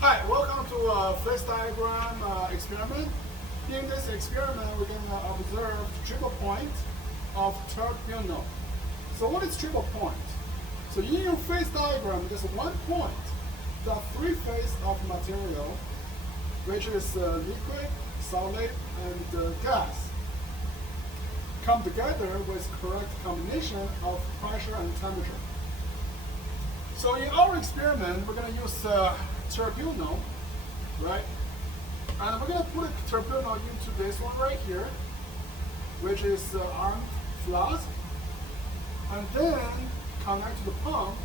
Hi, welcome to phase diagram experiment. In this experiment, we're going to observe the triple point of tribunal. So what is triple point? So in your phase diagram, there's one point, the three phases of material, which is liquid, solid, and gas, come together with correct combination of pressure and temperature. So in our experiment, we're going to use turbulent, right? And we're going to put a turbulent into this one right here, which is armed flask, and then connect to the pump.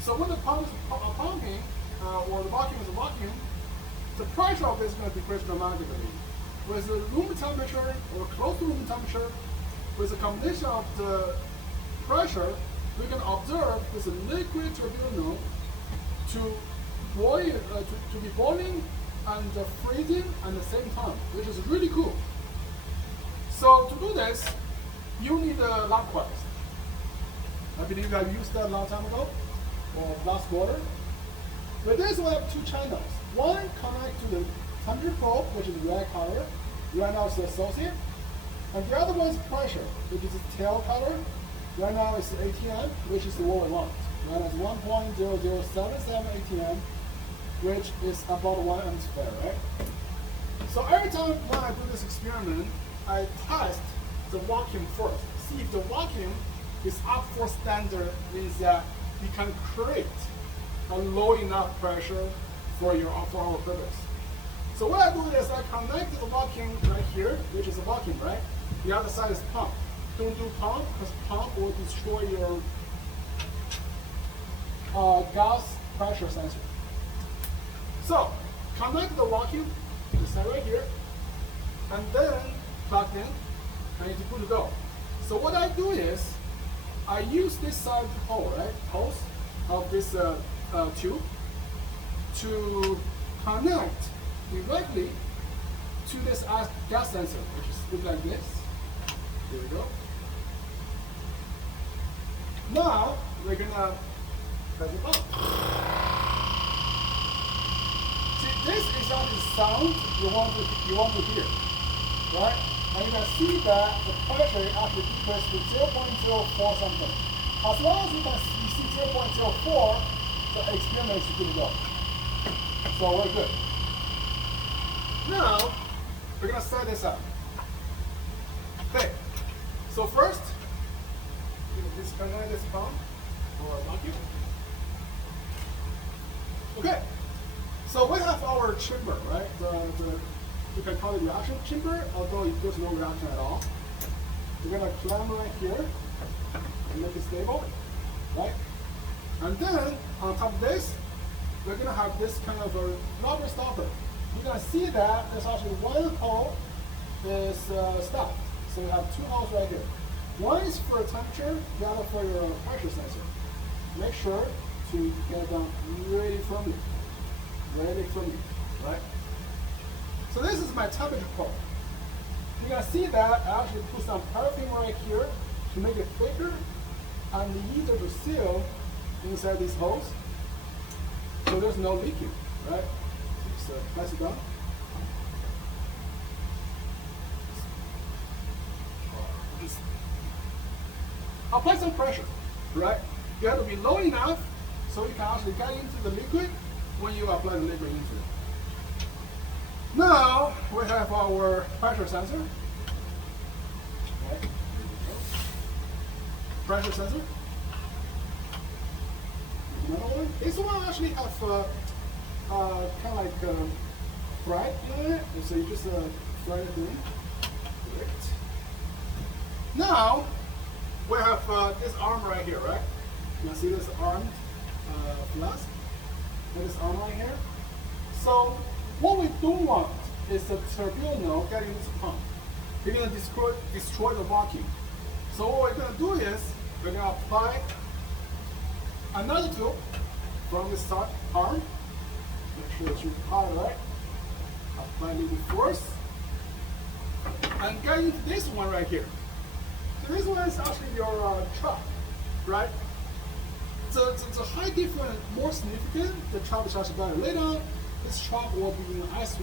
So when the pump is pumping, or the vacuum is vacuum, the pressure of this is going to decrease dramatically. With the room temperature or close to room temperature, with a combination of the pressure, we can observe this liquid turbulent to boil, to be boiling and freezing at the same time, which is really cool. So to do this, you need a lab quest. I believe I used that a long time ago, or last quarter. With this, we have two channels. One connect to the temperature probe, which is red color. Right now it's associate. And the other one is pressure, which is tail color. Right now it's ATM, which is what we want. Right now it's 1.0077 ATM, which is about 1 atmosphere, right? So every time when I do this experiment, I test the vacuum first. See if the vacuum is up for standard, means that you can create a low enough pressure for our purpose. So what I do is I connect the vacuum right here, which is a vacuum, right? The other side is pump. Don't do pump, because pump will destroy your gas pressure sensor. So connect the vacuum to the side right here, and then plug in, and it's good to go. So what I do is I use this side hole, right, hose of this tube to connect directly to this gas sensor, which is look like this. Here we go. Now we're gonna press it up. See, this is not the sound you want to hear, right? And you can see that the pressure actually decreased to 0.04 something. As long as you see 0.04, the experiment is good to go. So we're good. Now we're gonna set this up. Okay. So first, disconnect this pump or vacuum. Okay. So we have our chamber, right? You can call it reaction chamber, although there's no reaction at all. We're gonna clamp right here and make it stable, right? And then on top of this, we're gonna have this kind of a rubber stopper. You're gonna see that there's actually one hole is stopped. So we have two holes right here. One is for temperature, the other for your pressure sensor. Make sure to get them really firmly, right? So this is my temperature probe. You're gonna see that I actually put some paraffin right here to make it thicker and easier to seal inside these holes, so there's no leaking, right? Just press it down. Apply some pressure, right? You have to be low enough so you can actually get into the liquid when you apply the liquid into it. Now we have our pressure sensor. Right. Pressure sensor. Another one. This one actually have kind of like thread in it, and so you just thread it in. Great. Now we have this arm right here, right? You can see this armed flask with this arm right here. So what we don't want is the turbulent getting this pump. We're going to destroy the vacuum. So what we're going to do is we're going to apply another tube from this arm. Make sure that you hot, right? Apply a little force and get into this one right here. So this one is actually your truck, right? the height difference more significant, the trap is actually better. Later, this trap will be in ice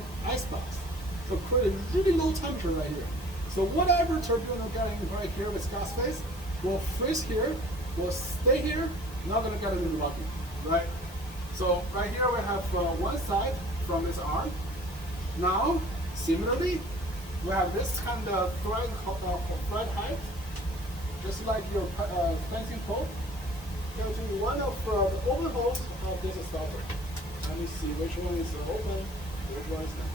box. So create a really low temperature right here. So whatever turbulent we're getting right here with gas phase will freeze here, will stay here, not gonna get into the vacuum, right? So right here we have one side from this arm. Now, similarly, we have this kind of thread height, just like your fencing pole. Go to one of the open holes of this stopper. Let me see which one is open, which one is not.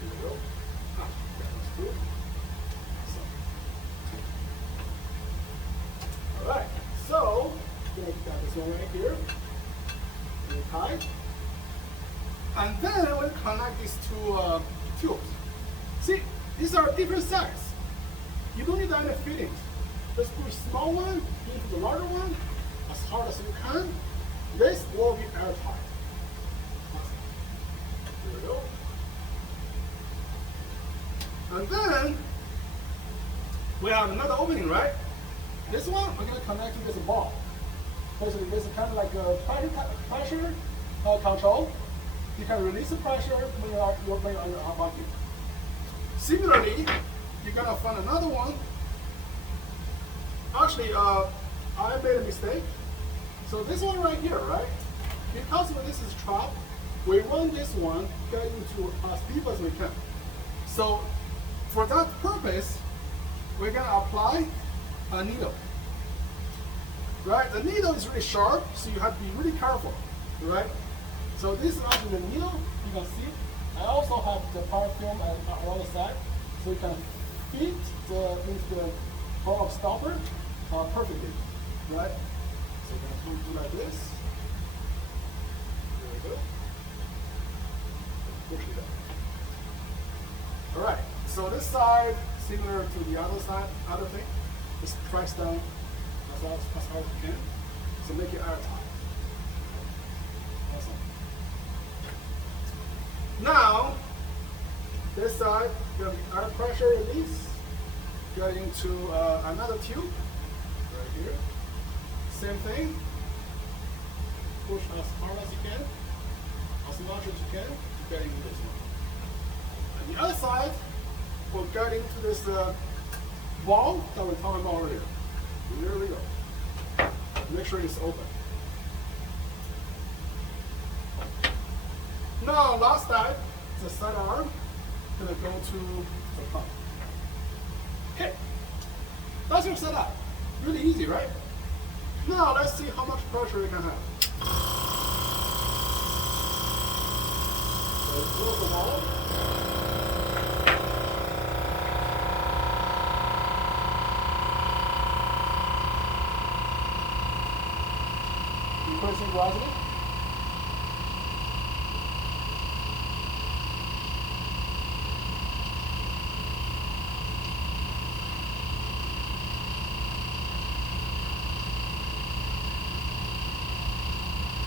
Here we go. That's good. Awesome. Alright, so we got this one right here. Really tight. And then we connect these two tubes. See, these are different size. You don't need any fittings. Just put a small one into the larger one as hard as you can. This will be airtight. Here we go. And then we have another opening, right? This one we're going to connect to this ball. Basically, this is kind of like a pressure control. You can release the pressure when you're on your vacuum. Similarly, you're going to find another one. Actually, I made a mistake. So this one right here, right? Because when this is trapped, we want this one get into as deep as we can. So for that purpose, we're gonna apply a needle. Right? The needle is really sharp, so you have to be really careful. Right? So this is actually the needle, you can see. I also have the power film around the side, so you can fit into the hole of stopper perfectly. Right? So we're going to do like this. There we go. Push it up. Alright, so this side, similar to the other side, other thing, just press down as hard as you can. So make it airtight. Awesome. Now, this side, going to be air pressure release. Get into another tube, right here. Same thing. Push as hard as you can, as much as you can to get into this one. And the other side, we'll get into this valve that we talked about earlier. Here we go. Make sure it's open. Now, last side, the side arm, gonna go to the pump. Okay, that's your setup. Really easy, right? Now let's see how much pressure we can have. So close the valve. Increasing gradually.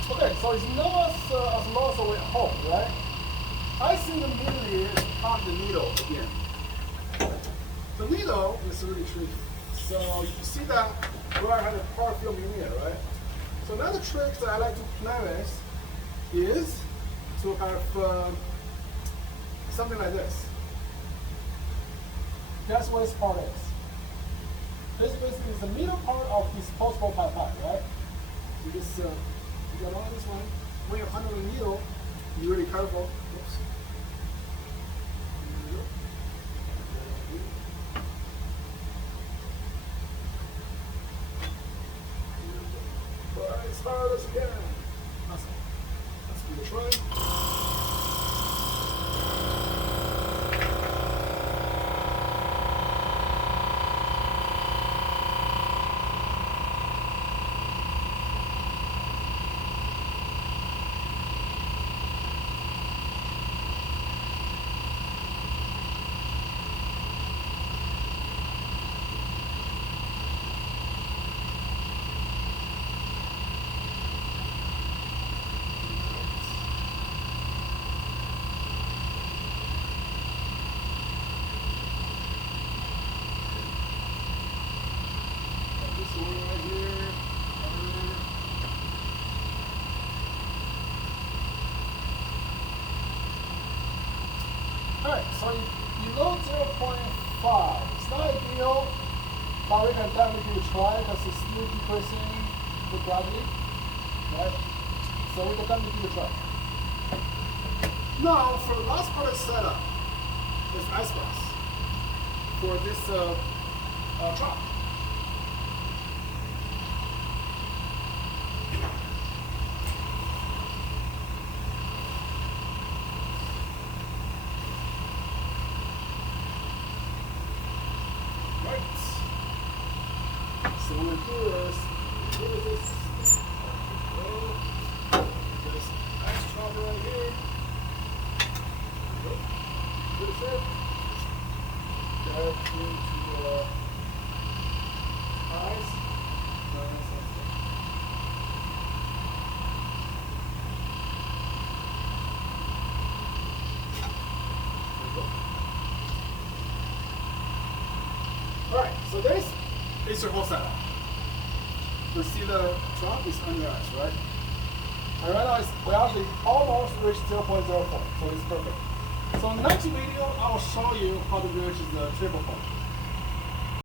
Okay, so it's not as low as we hope, right? I think the middle here is part of the needle again. The needle is really tricky. So you see that where I have a power film in here, right? So another trick that I like to play with is to have something like this. Guess what this part is? This basically is the middle part of disposable pipette, right? So this you got on this one. When you're handling the needle, be really careful. Oops. There we go. Try as hard as you can. Awesome. Let's give it a try. Alright, so you load 0.5. It's not ideal, but we can definitely give it a try because it's still decreasing the gravity. Right? So we can definitely give it a try. Now, for the last part of the setup, is ice bath for this truck. Right. So what we do is, this ice chopper right here. Good fit. That into ice. Alright, so this is your whole setup. You see the trunk is under ice, right? And right now we actually almost reached 0.04, so it's perfect. So next video I'll show you how to reach the triple point.